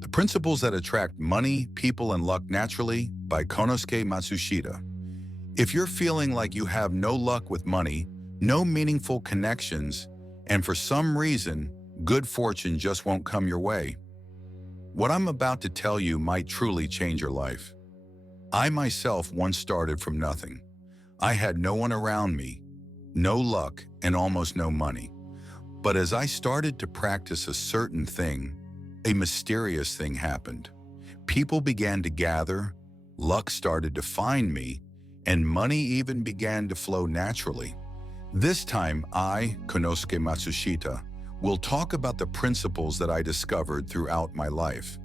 The Principles That Attract Money, People, and Luck Naturally by Konosuke Matsushita. If you're feeling like you have no luck with money, no meaningful connections, and for some reason, good fortune just won't come your way, what I'm about to tell you might truly change your life. I myself once started from nothing. I had no one around me, no luck, and almost no money. But as I started to practice a certain thing, a mysterious thing happened. People began to gather, luck started to find me, and money even began to flow naturally. This time, I, Konosuke Matsushita, will talk about the principles that I discovered throughout my life.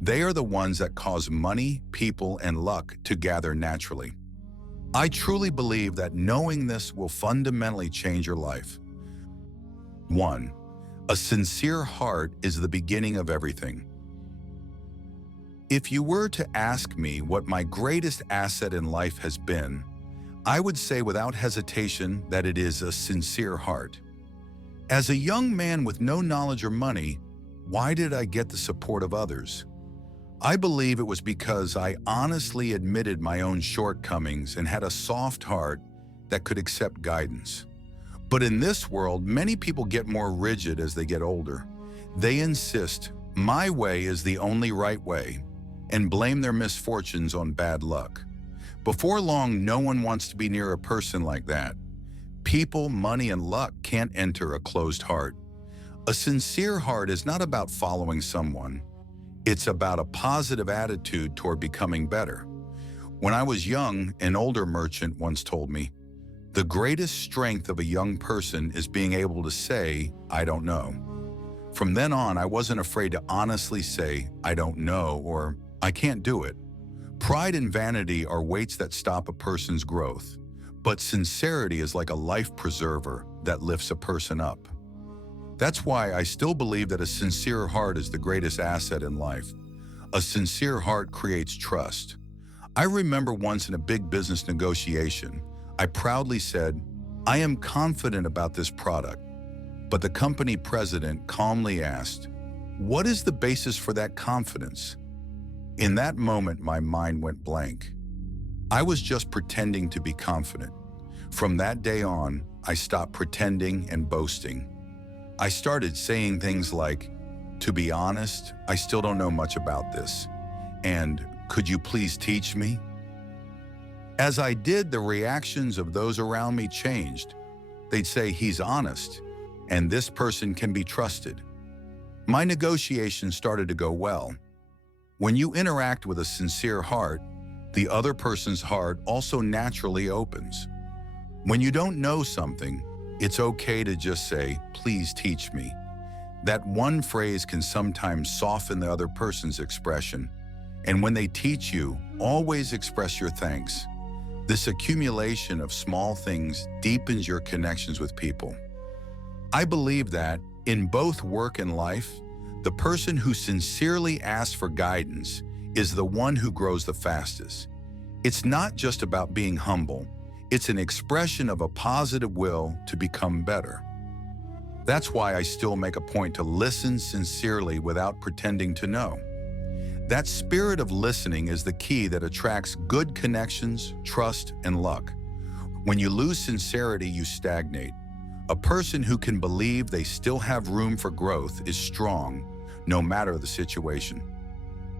They are the ones that cause money, people, and luck to gather naturally. I truly believe that knowing this will fundamentally change your life. 1. A sincere heart is the beginning of everything. If you were to ask me what my greatest asset in life has been, I would say without hesitation that it is a sincere heart. As a young man with no knowledge or money, why did I get the support of others? I believe it was because I honestly admitted my own shortcomings and had a soft heart that could accept guidance. But in this world, many people get more rigid as they get older. They insist, my way is the only right way, and blame their misfortunes on bad luck. Before long, no one wants to be near a person like that. People, money, and luck can't enter a closed heart. A sincere heart is not about following someone. It's about a positive attitude toward becoming better. When I was young, an older merchant once told me, "The greatest strength of a young person is being able to say, 'I don't know.'" From then on, I wasn't afraid to honestly say, "I don't know," or "I can't do it." Pride and vanity are weights that stop a person's growth, but sincerity is like a life preserver that lifts a person up. That's why I still believe that a sincere heart is the greatest asset in life. A sincere heart creates trust. I remember once in a big business negotiation, I proudly said, "I am confident about this product," but the company president calmly asked, "What is the basis for that confidence?" In that moment, my mind went blank. I was just pretending to be confident. From that day on, I stopped pretending and boasting. I started saying things like, "To be honest, I still don't know much about this," and "Could you please teach me?" As I did, the reactions of those around me changed. They'd say, "He's honest, and this person can be trusted." My negotiations started to go well. When you interact with a sincere heart, the other person's heart also naturally opens. When you don't know something, it's okay to just say, "Please teach me." That one phrase can sometimes soften the other person's expression. And when they teach you, always express your thanks. This accumulation of small things deepens your connections with people. I believe that, in both work and life, the person who sincerely asks for guidance is the one who grows the fastest. It's not just about being humble. It's an expression of a positive will to become better. That's why I still make a point to listen sincerely without pretending to know. That spirit of listening is the key that attracts good connections, trust, and luck. When you lose sincerity, you stagnate. A person who can believe they still have room for growth is strong, no matter the situation.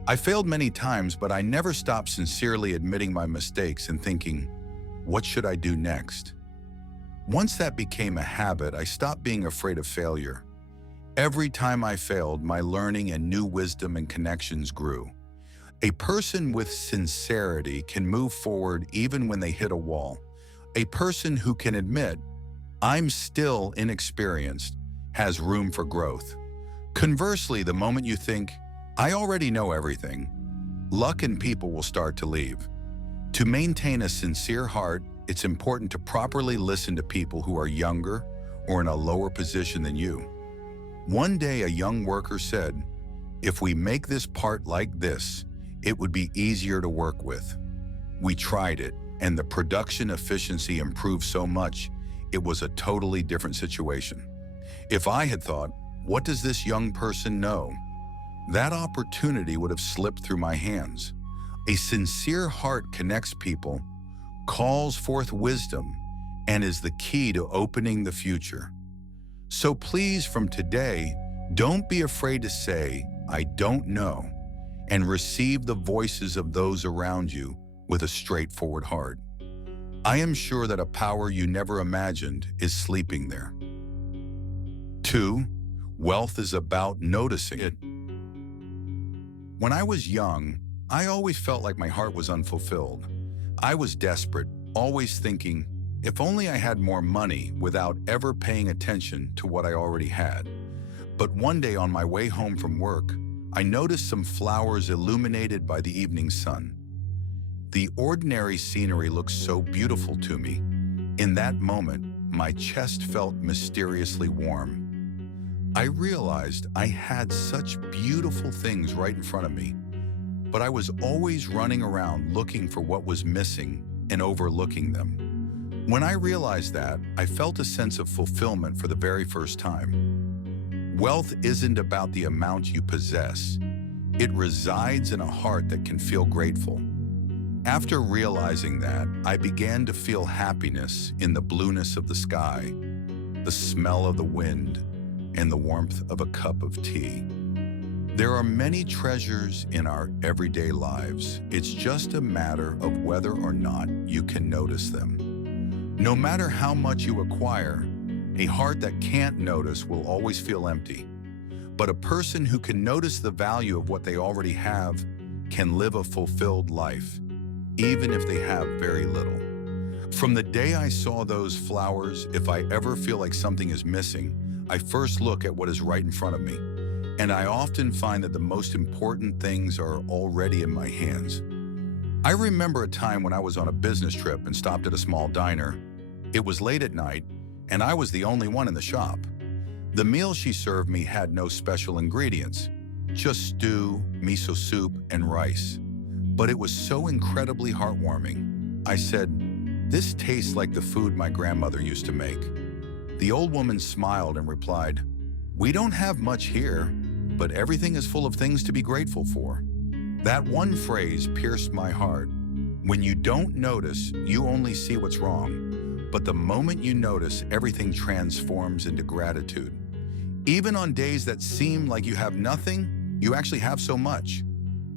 I failed many times, but I never stopped sincerely admitting my mistakes and thinking, what should I do next? Once that became a habit, I stopped being afraid of failure. Every time I failed, my learning and new wisdom and connections grew. A person with sincerity can move forward even when they hit a wall. A person who can admit, "I'm still inexperienced," has room for growth. Conversely, the moment you think, "I already know everything," luck and people will start to leave. To maintain a sincere heart, it's important to properly listen to people who are younger or in a lower position than you. One day, a young worker said, "If we make this part like this, it would be easier to work with." We tried it, and the production efficiency improved so much, it was a totally different situation. If I had thought, "What does this young person know?" that opportunity would have slipped through my hands. A sincere heart connects people, calls forth wisdom, and is the key to opening the future. So please, from today, don't be afraid to say, "I don't know," and receive the voices of those around you with a straightforward heart. I am sure that a power you never imagined is sleeping there. 2. Wealth is about noticing it. When I was young, I always felt like my heart was unfulfilled. I was desperate, always thinking, if only I had more money, without ever paying attention to what I already had. But one day on my way home from work, I noticed some flowers illuminated by the evening sun. The ordinary scenery looked so beautiful to me. In that moment, my chest felt mysteriously warm. I realized I had such beautiful things right in front of me, but I was always running around looking for what was missing and overlooking them. When I realized that, I felt a sense of fulfillment for the very first time. Wealth isn't about the amount you possess. It resides in a heart that can feel grateful. After realizing that, I began to feel happiness in the blueness of the sky, the smell of the wind, and the warmth of a cup of tea. There are many treasures in our everyday lives. It's just a matter of whether or not you can notice them. No matter how much you acquire, a heart that can't notice will always feel empty. But a person who can notice the value of what they already have can live a fulfilled life, even if they have very little. From the day I saw those flowers, if I ever feel like something is missing, I first look at what is right in front of me. And I often find that the most important things are already in my hands. I remember a time when I was on a business trip and stopped at a small diner. It was late at night, and I was the only one in the shop. The meal she served me had no special ingredients, just stew, miso soup, and rice. But it was so incredibly heartwarming. I said, "This tastes like the food my grandmother used to make." The old woman smiled and replied, "We don't have much here, but everything is full of things to be grateful for." That one phrase pierced my heart. When you don't notice, you only see what's wrong. But the moment you notice, everything transforms into gratitude. Even on days that seem like you have nothing, you actually have so much.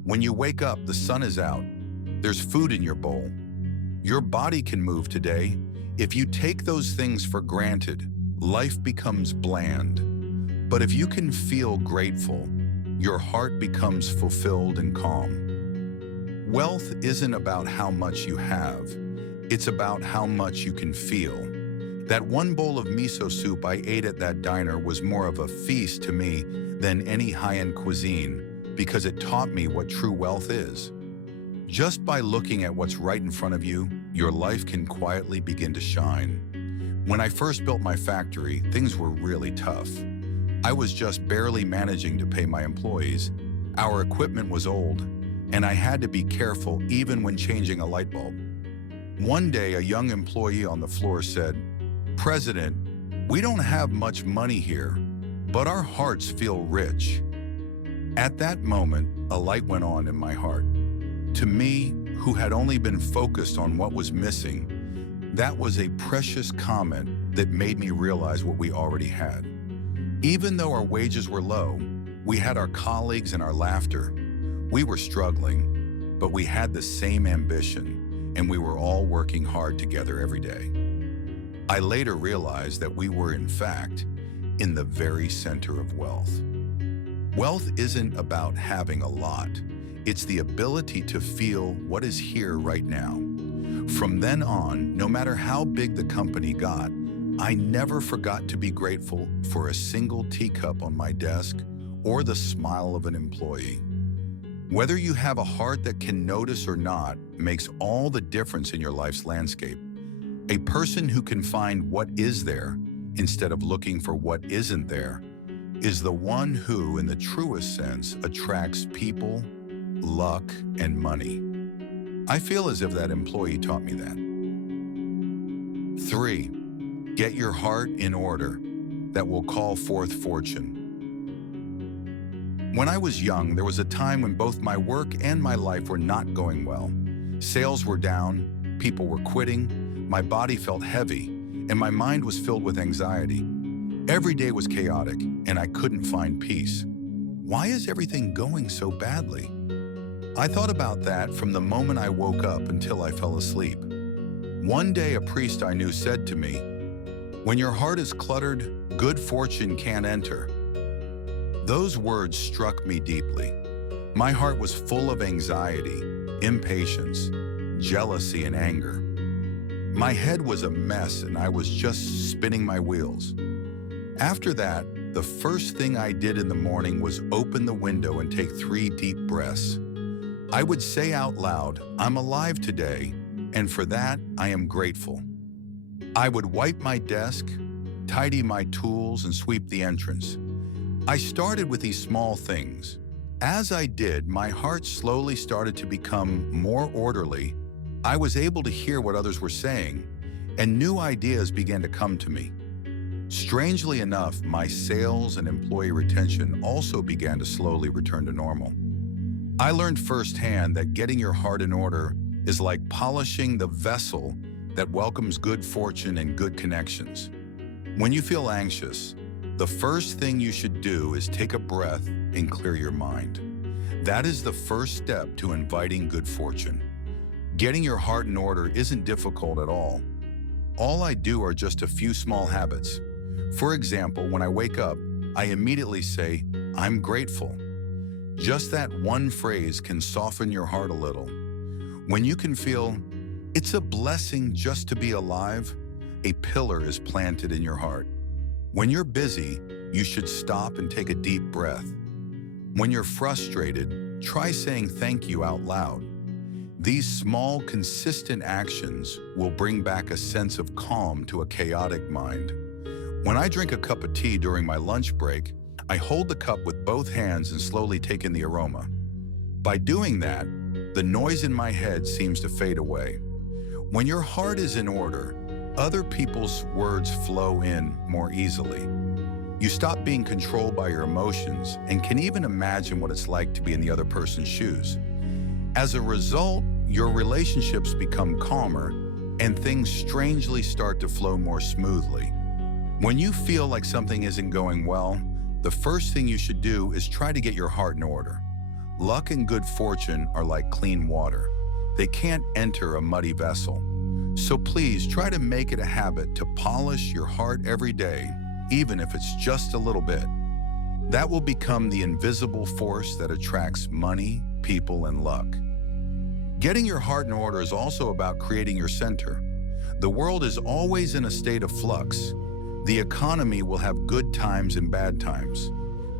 When you wake up, the sun is out. There's food in your bowl. Your body can move today. If you take those things for granted, life becomes bland. But if you can feel grateful, your heart becomes fulfilled and calm. Wealth isn't about how much you have. It's about how much you can feel. That one bowl of miso soup I ate at that diner was more of a feast to me than any high-end cuisine, because it taught me what true wealth is. Just by looking at what's right in front of you, your life can quietly begin to shine. When I first built my factory, things were really tough. I was just barely managing to pay my employees. Our equipment was old, and I had to be careful even when changing a light bulb. One day, a young employee on the floor said, "President, we don't have much money here, but our hearts feel rich." At that moment, a light went on in my heart. To me, who had only been focused on what was missing, that was a precious comment that made me realize what we already had. Even though our wages were low, we had our colleagues and our laughter. We were struggling, but we had the same ambition, and we were all working hard together every day. I later realized that we were, in fact, in the very center of wealth. Wealth isn't about having a lot. It's the ability to feel what is here right now. From then on, no matter how big the company got, I never forgot to be grateful for a single teacup on my desk or the smile of an employee. Whether you have a heart that can notice or not makes all the difference in your life's landscape. A person who can find what is there instead of looking for what isn't there is the one who, in the truest sense, attracts people, luck, and money. I feel as if that employee taught me that. 3. Get your heart in order. That will call forth fortune. When I was young, there was a time when both my work and my life were not going well. Sales were down, people were quitting, my body felt heavy, and my mind was filled with anxiety. Every day was chaotic, and I couldn't find peace. Why is everything going so badly? I thought about that from the moment I woke up until I fell asleep. One day, a priest I knew said to me, "When your heart is cluttered, good fortune can't enter." Those words struck me deeply. My heart was full of anxiety, impatience, jealousy, and anger. My head was a mess and I was just spinning my wheels. After that, the first thing I did in the morning was open the window and take 3 deep breaths. I would say out loud, "I'm alive today, and for that, I am grateful." I would wipe my desk, tidy my tools, and sweep the entrance. I started with these small things. As I did, my heart slowly started to become more orderly. I was able to hear what others were saying, and new ideas began to come to me. Strangely enough, my sales and employee retention also began to slowly return to normal. I learned firsthand that getting your heart in order is like polishing the vessel that welcomes good fortune and good connections. When you feel anxious, the first thing you should do is take a breath and clear your mind. That is the first step to inviting good fortune. Getting your heart in order isn't difficult at all. All I do are just a few small habits. For example, when I wake up, I immediately say, "I'm grateful." Just that one phrase can soften your heart a little. When you can feel, "It's a blessing just to be alive," a pillar is planted in your heart. When you're busy, you should stop and take a deep breath. When you're frustrated, try saying thank you out loud. These small, consistent actions will bring back a sense of calm to a chaotic mind. When I drink a cup of tea during my lunch break, I hold the cup with both hands and slowly take in the aroma. By doing that, the noise in my head seems to fade away. When your heart is in order, other people's words flow in more easily. You stop being controlled by your emotions and can even imagine what it's like to be in the other person's shoes. As a result, your relationships become calmer and things strangely start to flow more smoothly. When you feel like something isn't going well, the first thing you should do is try to get your heart in order. Luck and good fortune are like clean water. They can't enter a muddy vessel. So please try to make it a habit to polish your heart every day, even if it's just a little bit. That will become the invisible force that attracts money, people, and luck. Getting your heart in order is also about creating your center. The world is always in a state of flux. The economy will have good times and bad times.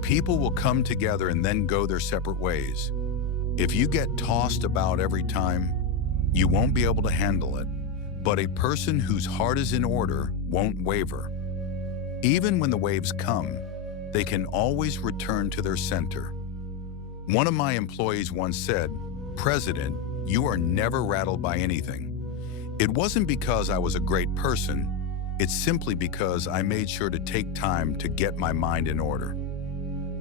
People will come together and then go their separate ways. If you get tossed about every time, you won't be able to handle it. But a person whose heart is in order won't waver. Even when the waves come, they can always return to their center. One of my employees once said, "President, you are never rattled by anything." It wasn't because I was a great person. It's simply because I made sure to take time to get my mind in order.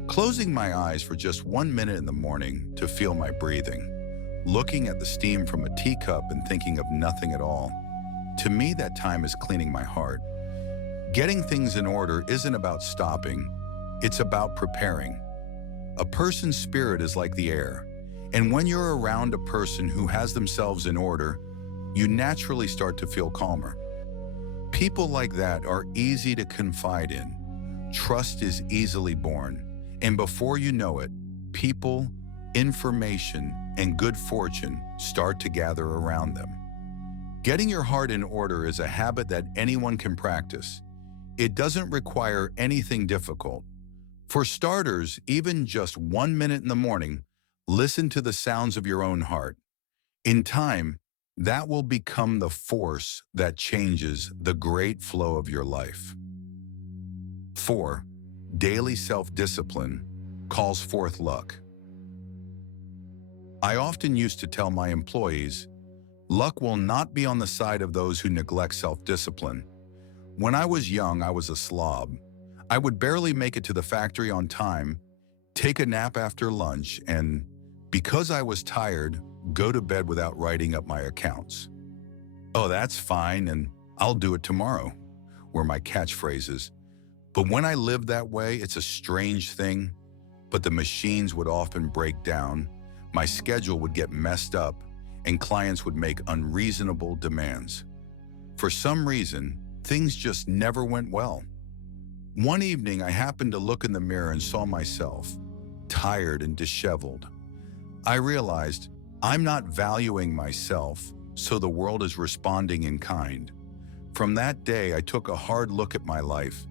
Closing my eyes for just 1 minute in the morning to feel my breathing. Looking at the steam from a teacup and thinking of nothing at all. To me, that time is cleaning my heart. Getting things in order isn't about stopping, it's about preparing. A person's spirit is like the air, and when you're around a person who has themselves in order, you naturally start to feel calmer. People like that are easy to confide in. Trust is easily born, and before you know it, people, information, and good fortune start to gather around them. Getting your heart in order is a habit that anyone can practice. It doesn't require anything difficult. For starters, even just 1 minute in the morning, listen to the sounds of your own heart. In time, that will become the force that changes the great flow of your life. 4. Daily self-discipline calls forth luck. I often used to tell my employees, luck will not be on the side of those who neglect self-discipline. When I was young, I was a slob. I would barely make it to the factory on time, take a nap after lunch, and because I was tired, go to bed without writing up my accounts. "Oh, that's fine, and I'll do it tomorrow," were my catchphrases. But when I lived that way, it's a strange thing, but the machines would often break down, my schedule would get messed up, and clients would make unreasonable demands. For some reason, things just never went well. One evening, I happened to look in the mirror and saw myself, tired and disheveled. I realized I'm not valuing myself, so the world is responding in kind. From that day, I took a hard look at my life.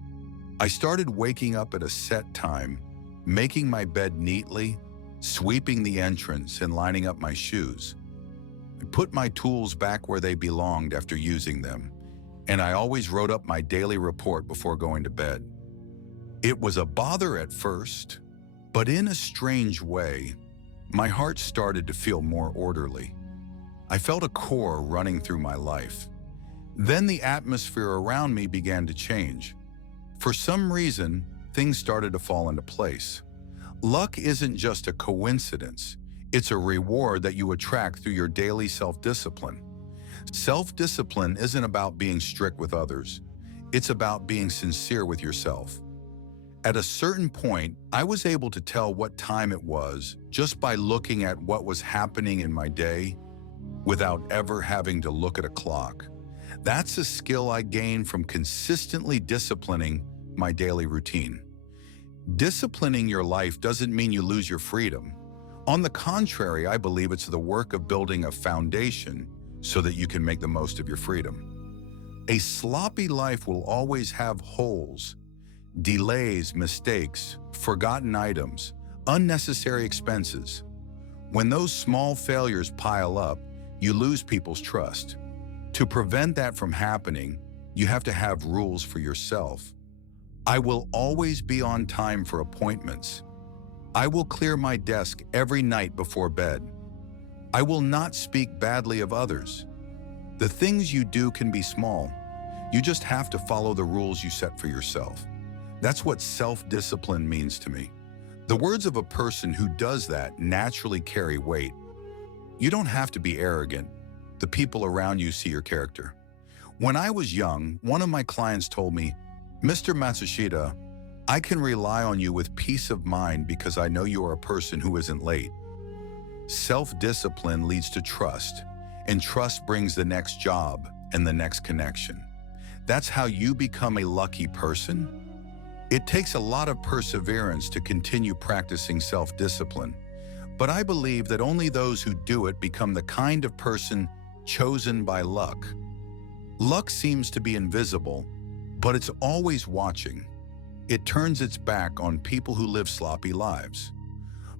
I started waking up at a set time, making my bed neatly, sweeping the entrance, and lining up my shoes. I put my tools back where they belonged after using them, and I always wrote up my daily report before going to bed. It was a bother at first, but in a strange way, my heart started to feel more orderly. I felt a core running through my life. Then the atmosphere around me began to change. For some reason, things started to fall into place. Luck isn't just a coincidence. It's a reward that you attract through your daily self-discipline. Self-discipline isn't about being strict with others. It's about being sincere with yourself. At a certain point, I was able to tell what time it was just by looking at what was happening in my day without ever having to look at a clock. That's a skill I gained from consistently disciplining my daily routine. Disciplining your life doesn't mean you lose your freedom. On the contrary, I believe it's the work of building a foundation so that you can make the most of your freedom. A sloppy life will always have holes, delays, mistakes, forgotten items, unnecessary expenses. When those small failures pile up, you lose people's trust. To prevent that from happening, you have to have rules for yourself. I will always be on time for appointments. I will clear my desk every night before bed. I will not speak badly of others. The things you do can be small. You just have to follow the rules you set for yourself. That's what self-discipline means to me. The words of a person who does that naturally carry weight. You don't have to be arrogant. The people around you see your character. When I was young, one of my clients told me, "Mr. Matsushita, I can rely on you with peace of mind because I know you are a person who isn't late." Self-discipline leads to trust, and trust brings the next job and the next connection. That's how you become a lucky person. It takes a lot of perseverance to continue practicing self-discipline, but I believe that only those who do it become the kind of person chosen by luck. Luck seems to be invisible, but it's always watching. It turns its back on people who live sloppy lives.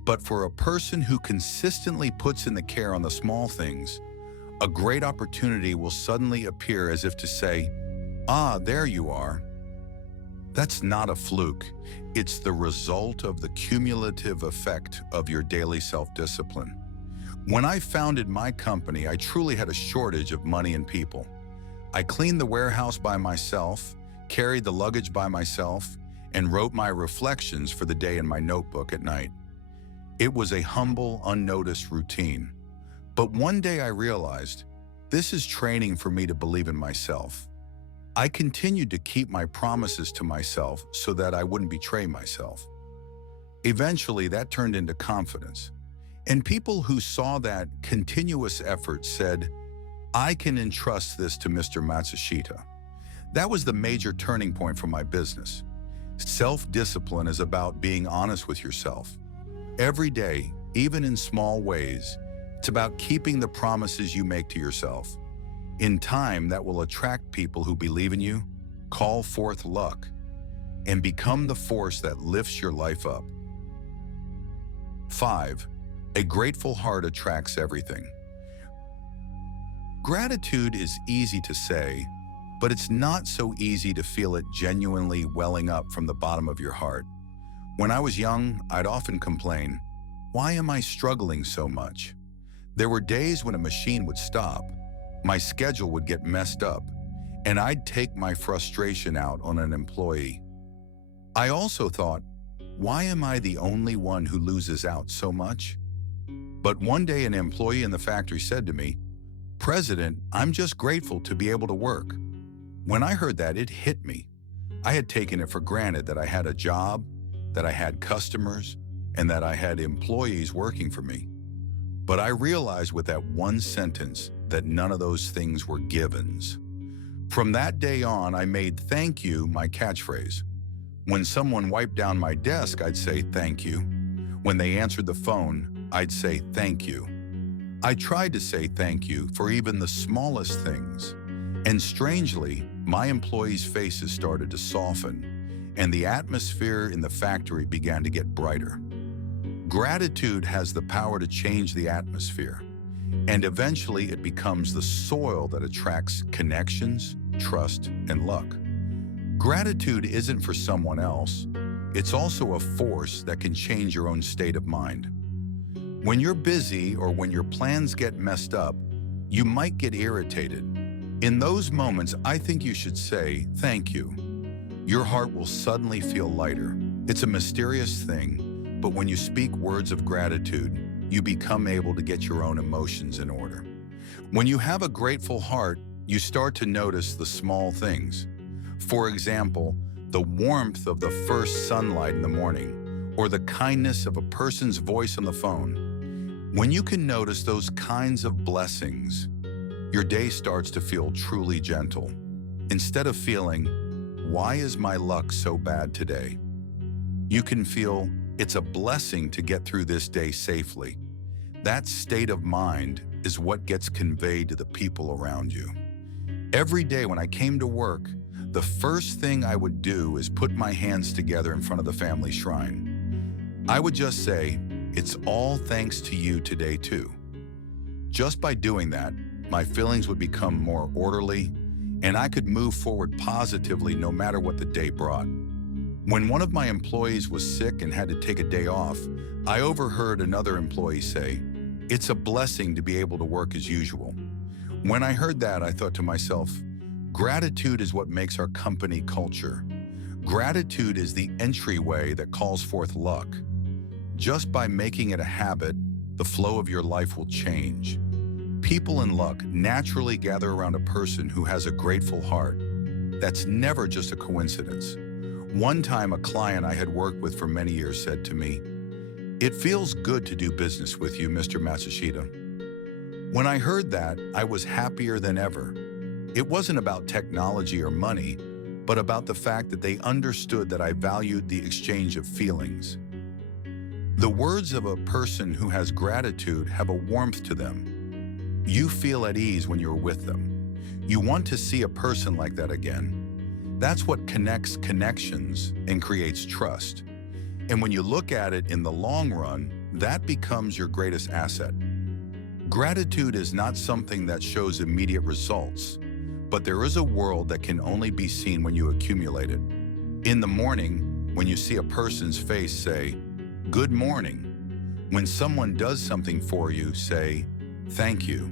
But for a person who consistently puts in the care on the small things, a great opportunity will suddenly appear as if to say, "Ah, there you are." That's not a fluke. It's the result of the cumulative effect of your daily self-discipline. When I founded my company, I truly had a shortage of money and people. I cleaned the warehouse by myself, carried the luggage by myself, and wrote my reflections for the day in my notebook at night. It was a humble, unnoticed routine. But one day I realized, this is training for me to believe in myself. I continued to keep my promises to myself so that I wouldn't betray myself. Eventually, that turned into confidence. And people who saw that continuous effort said, "I can entrust this to Mr. Matsushita." That was the major turning point for my business. Self-discipline is about being honest with yourself. Every day, even in small ways, it's about keeping the promises you make to yourself. In time, that will attract people who believe in you, call forth luck, and become the force that lifts your life up. 5. A grateful heart attracts everything. Gratitude is easy to say, but it's not so easy to feel it genuinely welling up from the bottom of your heart. When I was young, I'd often complain, "Why am I struggling so much?" There were days when a machine would stop, my schedule would get messed up, and I'd take my frustration out on an employee. I also thought, why am I the only one who loses out so much? But one day an employee in the factory said to me, "President, I'm just grateful to be able to work." When I heard that, it hit me. I had taken it for granted that I had a job, that I had customers, and that I had employees working for me. But I realized with that one sentence that none of those things were givens. From that day on, I made "thank you" my catchphrase. When someone wiped down my desk, I'd say "thank you." When they answered the phone, I'd say "thank you." I tried to say thank you for even the smallest things. And strangely, my employees' faces started to soften, and the atmosphere in the factory began to get brighter. Gratitude has the power to change the atmosphere, and eventually it becomes the soil that attracts connections, trust, and luck. Gratitude isn't for someone else. It's also a force that can change your own state of mind. When you're busy or when your plans get messed up, you might get irritated. In those moments, I think you should say, "thank you." Your heart will suddenly feel lighter. It's a mysterious thing, but when you speak words of gratitude, you become able to get your own emotions in order. When you have a grateful heart, you start to notice the small things. For example, the warmth of the first sunlight in the morning, or the kindness of a person's voice on the phone. When you can notice those kinds of blessings, your day starts to feel truly gentle. Instead of feeling, "why is my luck so bad today?" you can feel, "it's a blessing to get through this day safely." That state of mind is what gets conveyed to the people around you. Every day when I came to work, the first thing I would do is put my hands together in front of the family shrine. I would just say, "it's all thanks to you today too." Just by doing that, my feelings would become more orderly, and I could move forward positively no matter what the day brought. When one of my employees was sick and had to take a day off, I overheard another employee say, "it's a blessing to be able to work as usual." When I heard that, I thought to myself, gratitude is what makes our company culture. Gratitude is the entryway that calls forth luck. Just by making it a habit, the flow of your life will change. People and luck naturally gather around a person who has a grateful heart. That's never just a coincidence. One time, a client I had worked with for many years said to me, "It feels good to do business with you, Mr. Matsushita." When I heard that, I was happier than ever. It wasn't about technology or money, but about the fact that they understood that I valued the exchange of feelings. The words of a person who has gratitude have a warmth to them. You feel at ease when you're with them. You want to see a person like that again. That's what connects connections and creates trust. And when you look at it in the long run, that becomes your greatest asset. Gratitude is not something that shows immediate results, but there is a world that can only be seen when you accumulate it. In the morning, when you see a person's face, say, "good morning." When someone does something for you, say, "thank you."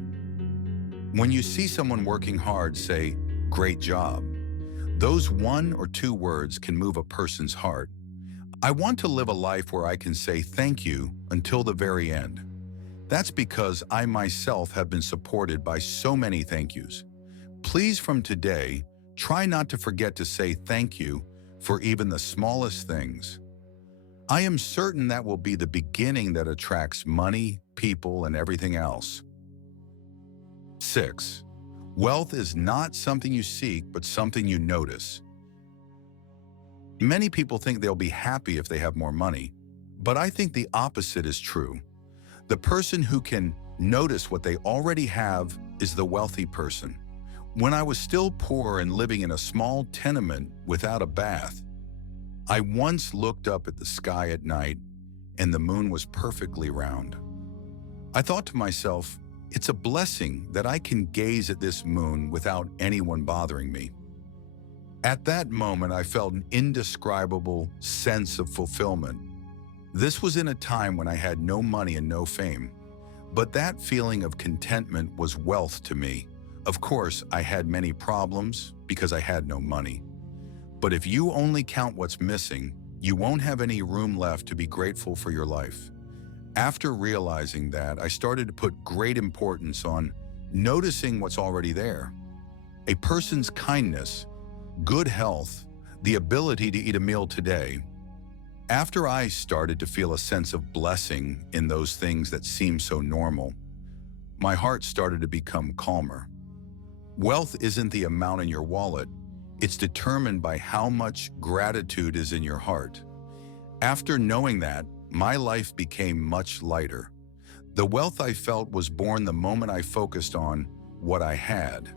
When you see someone working hard, say, "great job." Those one or two words can move a person's heart. I want to live a life where I can say thank you until the very end. That's because I myself have been supported by so many thank yous. Please, from today, try not to forget to say thank you for even the smallest things. I am certain that will be the beginning that attracts money, people, and everything else. 6. Wealth is not something you seek, but something you notice. Many people think they'll be happy if they have more money, but I think the opposite is true. The person who can notice what they already have is the wealthy person. When I was still poor and living in a small tenement without a bath, I once looked up at the sky at night and the moon was perfectly round. I thought to myself, it's a blessing that I can gaze at this moon without anyone bothering me. At that moment, I felt an indescribable sense of fulfillment. This was in a time when I had no money and no fame, but that feeling of contentment was wealth to me. Of course, I had many problems because I had no money. But if you only count what's missing, you won't have any room left to be grateful for your life. After realizing that, I started to put great importance on noticing what's already there. A person's kindness, good health, the ability to eat a meal today. After I started to feel a sense of blessing in those things that seem so normal, my heart started to become calmer. Wealth isn't the amount in your wallet, it's determined by how much gratitude is in your heart. After knowing that, my life became much lighter. The wealth I felt was born the moment I focused on what I had.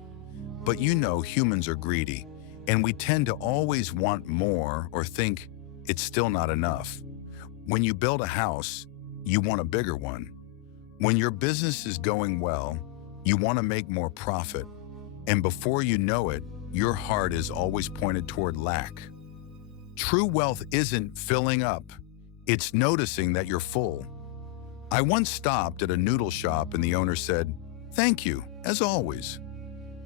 But you know, humans are greedy, and we tend to always want more or think it's still not enough. When you build a house, you want a bigger one. When your business is going well, you want to make more profit. And before you know it, your heart is always pointed toward lack. True wealth isn't filling up, it's noticing that you're full. I once stopped at a noodle shop and the owner said, "Thank you, as always."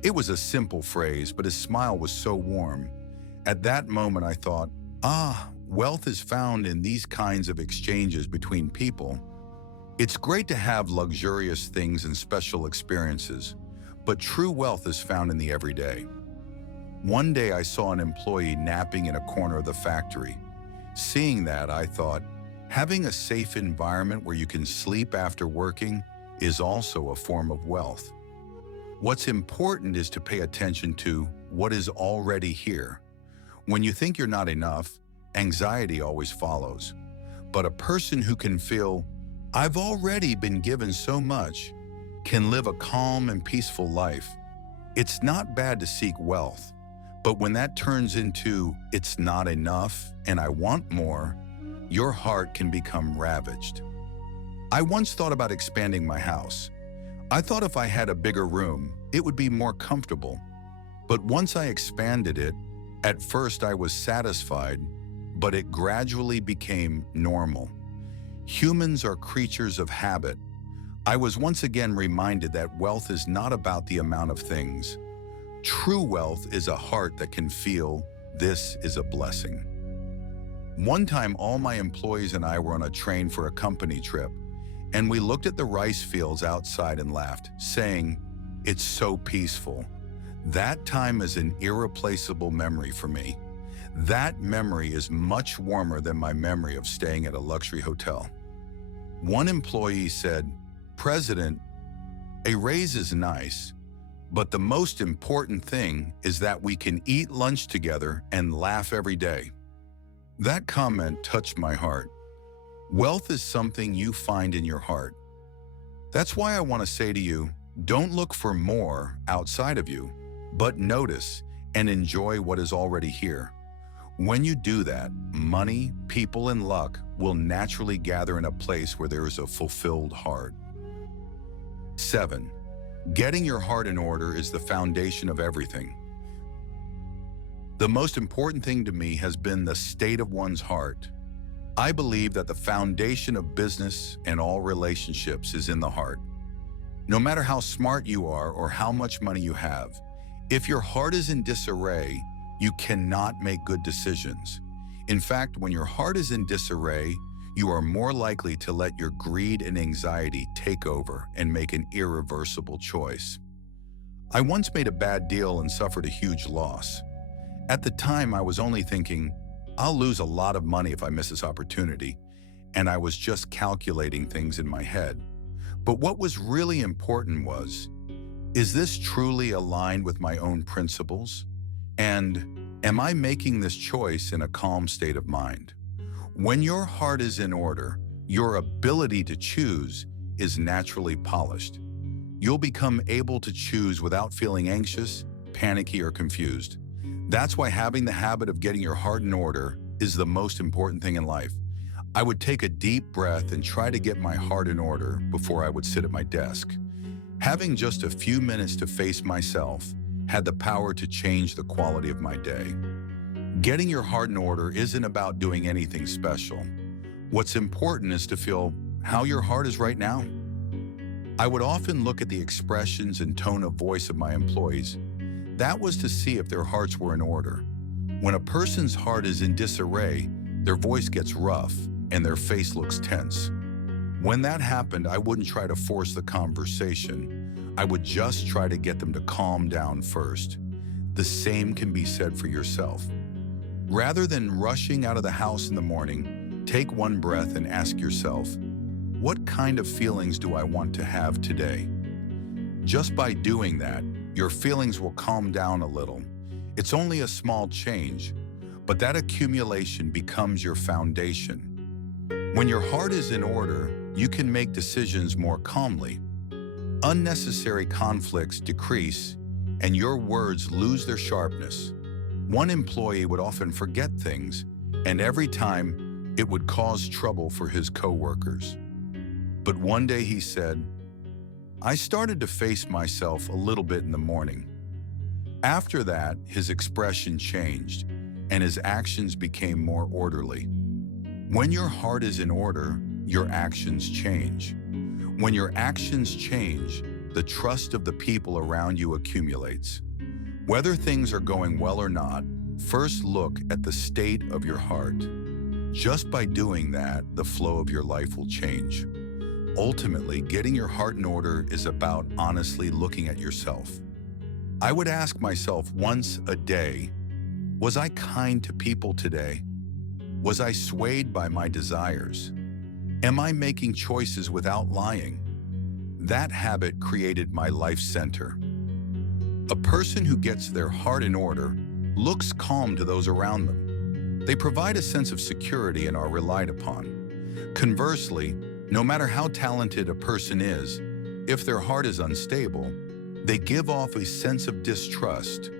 It was a simple phrase, but his smile was so warm. At that moment, I thought, wealth is found in these kinds of exchanges between people. It's great to have luxurious things and special experiences, but true wealth is found in the everyday. One day I saw an employee napping in a corner of the factory. Seeing that, I thought, having a safe environment where you can sleep after working is also a form of wealth. What's important is to pay attention to what is already here. When you think you're not enough, anxiety always follows. But a person who can feel, "I've already been given so much," can live a calm and peaceful life. It's not bad to seek wealth, but when that turns into, "It's not enough and I want more," your heart can become ravaged. I once thought about expanding my house. I thought if I had a bigger room, it would be more comfortable. But once I expanded it, at first I was satisfied, but it gradually became normal. Humans are creatures of habit. I was once again reminded that wealth is not about the amount of things. True wealth is a heart that can feel, "This is a blessing." One time, all my employees and I were on a train for a company trip, and we looked at the rice fields outside and laughed, saying, "It's so peaceful." That time is an irreplaceable memory for me. That memory is much warmer than my memory of staying at a luxury hotel. One employee said, "President, a raise is nice, but the most important thing is that we can eat lunch together and laugh every day." That comment touched my heart. Wealth is something you find in your heart. That's why I want to say to you, don't look for more outside of you, but notice and enjoy what is already here. When you do that, money, people, and luck will naturally gather in a place where there is a fulfilled heart. 7. Getting your heart in order is the foundation of everything. The most important thing to me has been the state of one's heart. I believe that the foundation of business and all relationships is in the heart. No matter how smart you are or how much money you have, if your heart is in disarray, you cannot make good decisions. In fact, when your heart is in disarray, you are more likely to let your greed and anxiety take over and make an irreversible choice. I once made a bad deal and suffered a huge loss. At the time, I was only thinking, I'll lose a lot of money if I miss this opportunity, and I was just calculating things in my head. But what was really important was, is this truly aligned with my own principles? And am I making this choice in a calm state of mind? When your heart is in order, your ability to choose is naturally polished. You'll become able to choose without feeling anxious, panicky, or confused. That's why having the habit of getting your heart in order is the most important thing in life. I would take a deep breath and try to get my heart in order before I would sit at my desk. Having just a few minutes to face myself had the power to change the quality of my day. Getting your heart in order isn't about doing anything special. What's important is to feel how your heart is right now. I would often look at the expressions and tone of voice of my employees. That was to see if their hearts were in order. When a person's heart is in disarray, Their voice gets rough and their face looks tense. When that happened, I wouldn't try to force the conversation. I would just try to get them to calm down first. The same can be said for yourself. Rather than rushing out of the house in the morning, take one breath and ask yourself, what kind of feelings do I want to have today? Just by doing that, your feelings will calm down a little. It's only a small change, but that accumulation becomes your foundation. When your heart is in order, you can make decisions more calmly. Unnecessary conflicts decrease, and your words lose their sharpness. One employee would often forget things, and every time it would cause trouble for his coworkers. But one day he said, I started to face myself a little bit in the morning. After that, his expression changed, and his actions became more orderly. When your heart is in order, your actions change. When your actions change, the trust of the people around you accumulates. Whether things are going well or not, first look at the state of your heart. Just by doing that, the flow of your life will change. Ultimately, getting your heart in order is about honestly looking at yourself. I would ask myself once a day, was I kind to people today? Was I swayed by my desires? Am I making choices without lying? That habit created my life center. A person who gets their heart in order looks calm to those around them. They provide a sense of security and are relied upon. Conversely, no matter how talented a person is, if their heart is unstable, they give off a sense of distrust.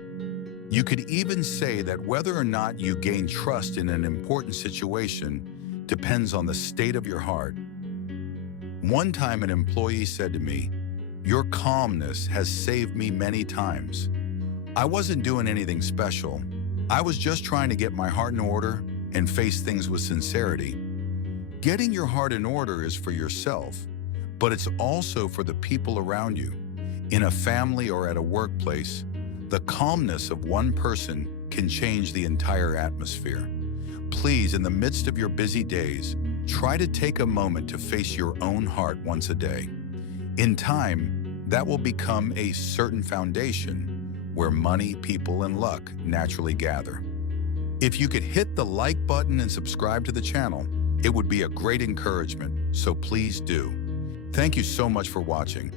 You could even say that whether or not you gain trust in an important situation depends on the state of your heart. One time an employee said to me, your calmness has saved me many times. I wasn't doing anything special. I was just trying to get my heart in order and face things with sincerity. Getting your heart in order is for yourself, but it's also for the people around you. In a family or at a workplace, the calmness of one person can change the entire atmosphere. Please, in the midst of your busy days, try to take a moment to face your own heart once a day. In time, that will become a certain foundation where money, people, and luck naturally gather. If you could hit the like button and subscribe to the channel, it would be a great encouragement, so please do. Thank you so much for watching.